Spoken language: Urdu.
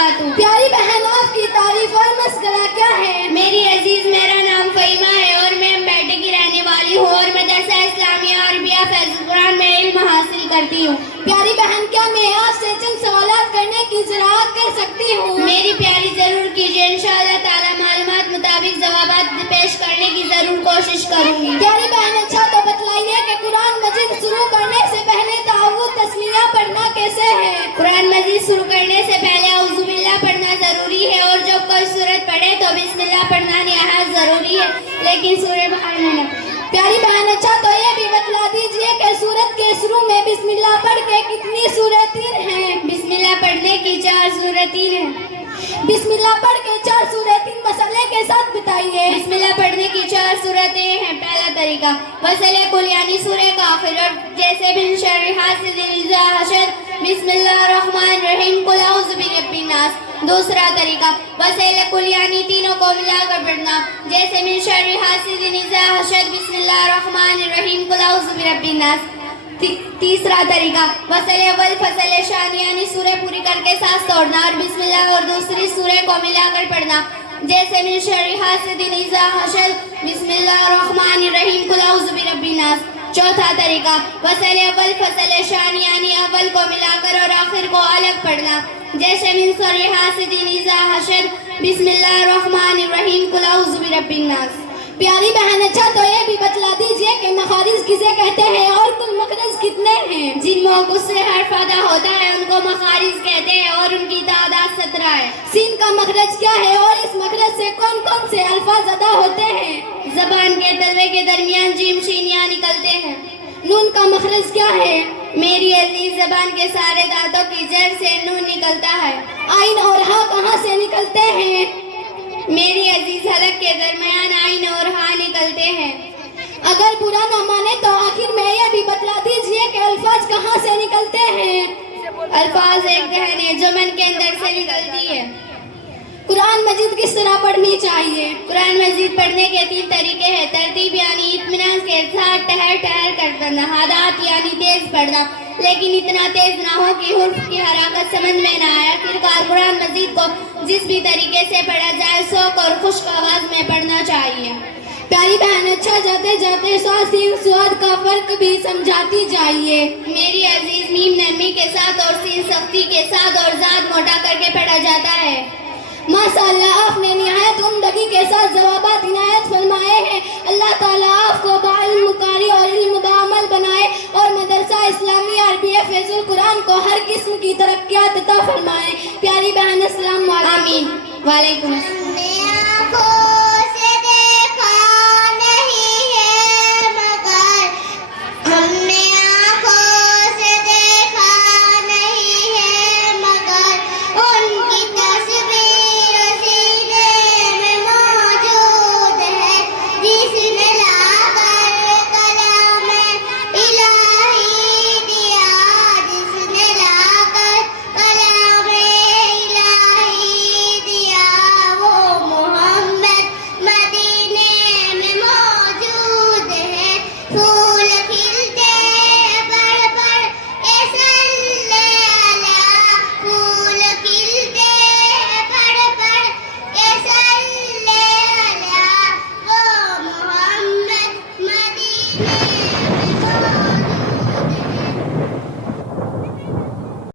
وبرکاتہ۔ پیاری بہن، آپ کی تعریف اور مسئلہ کیا ہے؟ میری عزیز، میرا نام فہیمہ ہے اور میں بیٹے کی رہنے والی ہوں اور مدرسہ اسلامیہ عربیہ فیض القرآن میں علم حاصل کرتی ہوں۔ پیاری بہن، کیا میں آپ سے چند سوالات کرنے کی اجازت کر سکتی ہوں؟ میری پیاری، ضرور کیجیے، انشاءاللہ تعالی معلومات مطابق جوابات پیش کرنے کی ضرور کوشش کروں گی۔ پیاری بہن، اچھا تو بتلائیے کہ قرآن مجید شروع کرنے سے پہلے تعوذ تسمیہ پڑھنا کیسے ہے؟ قرآن مجید شروع کرنے سے پہلے اعوذ باللہ پڑھنا ضروری ہے اور جب کوئی سورت پڑھے تو بسم اللہ پڑھنا نہایت ضروری ہے، لیکن سورہ بقرہ میں نہ۔ پیاری بہن، اچھا تو یہ بھی بتلا دیجئے کہ سورت کے شروع میں بسم اللہ پڑھ کے کتنی صورتیں ہیں؟ بسم اللہ پڑھنے کی 4 صورتیں ہیں۔ بسم اللہ پڑھ کے 4 صورتیں مسئلے کے ساتھ بتائیے۔ بسم اللہ پڑھنے کی 4 صورتیں ہیں۔ پہلا طریقہ وصل کل، یعنی سورہ کافر، اور جیسے من شر حاسد اذا حسد، بسم اللہ الرحمن الرحیم، قل اعوذ برب الناس۔ دوسرا طریقہ وصل کل، یعنی تینوں کو ملا کر پڑھنا، جیسے من شر حاسد اذا حسد، بسم اللہ الرحمن الرحیم، قل اعوذ برب الناس۔ تیسرا طریقہ وصل اول فصل شان، یعنی سورہ پوری کر کے سانس توڑنا اور بسم اللہ اور دوسری سورہ کو ملا کر پڑھنا، جیسے من شر حاسد اذا حسد، بسم اللہ الرحمن الرحیم، قل اعوذ برب الناس۔ چوتھا طریقہ وصل اول فصل شان، یعنی اول کو ملا کر اور آخر کو الگ پڑھنا، جیسے من شر حاسد اذا حسد، بسم اللہ الرحمن الرحیم، قل اعوذ برب الناس۔ پیاری بہن، اچھا تو یہ بھی بتلا دیجئے کہ مخارج کسے کہتے ہیں اور کل مخرج کتنے ہیں؟ جن موقع سے حرف ادا ہوتا ہے ان کو مخارج کہتے ہیں اور ان کی تعداد 17 ہے۔ سین کا مخرج کیا ہے اور اس مخرج سے کون کون سے الفاظ ادا ہوتے ہیں؟ زبان کے تلوے کے درمیان جیم شین یا نکلتے ہیں۔ نون کا مخرج کیا ہے؟ میری عزیز، زبان کے سارے دانتوں کی جڑ سے نون نکلتا ہے۔ آئین اور ہاں کہاں سے نکلتے ہیں؟ میری عزیز، حلق کے درمیان آئین اور ہاں نکلتے ہیں۔ اگر برا نہ مانے تو آخر میں یہ بھی بتلا دیجئے کہ الفاظ کہاں سے نکلتے ہیں؟ الفاظ ایک دہن ہے جو من کے اندر سے نکلتی ہے۔ قرآن مجید کس طرح پڑھنی چاہیے؟ قرآن مجید پڑھنے کے 3 طریقے ہیں۔ ترتیب، یعنی اطمینان کے ساتھ ٹہر ٹہر کر پڑھنا۔ حادات، یعنی تیز پڑھنا، لیکن اتنا تیز نہ ہو کہ حرف کی حرکت سمجھ میں نہ آیا۔ آخرکار قرآن مجید کو جس بھی طریقے سے پڑھا جائے شوق اور خشک آواز میں پڑھنا چاہیے۔ پیاری بہن، اچھا جاتے جاتے سین سواد کا فرق بھی سمجھاتی جائیے۔ میری عزیز، میم نرمی کے ساتھ اور سین سختی کے ساتھ اور زاد موٹا کر کے پڑھا جاتا ہے۔ ماشاءاللہ، آپ نے نہایت عمدگی کے ساتھ جوابات عنایت فرمائے ہیں۔ اللہ تعالیٰ آپ کو بعلم قاری اور علم بعمل بنائے اور مدرسہ اسلامی عربیہ فیض القرآن کو ہر قسم کی ترقیات عطا فرمائے۔ پیاری بہن، السلام علیکم۔ آمین۔ وعلیکم السلام۔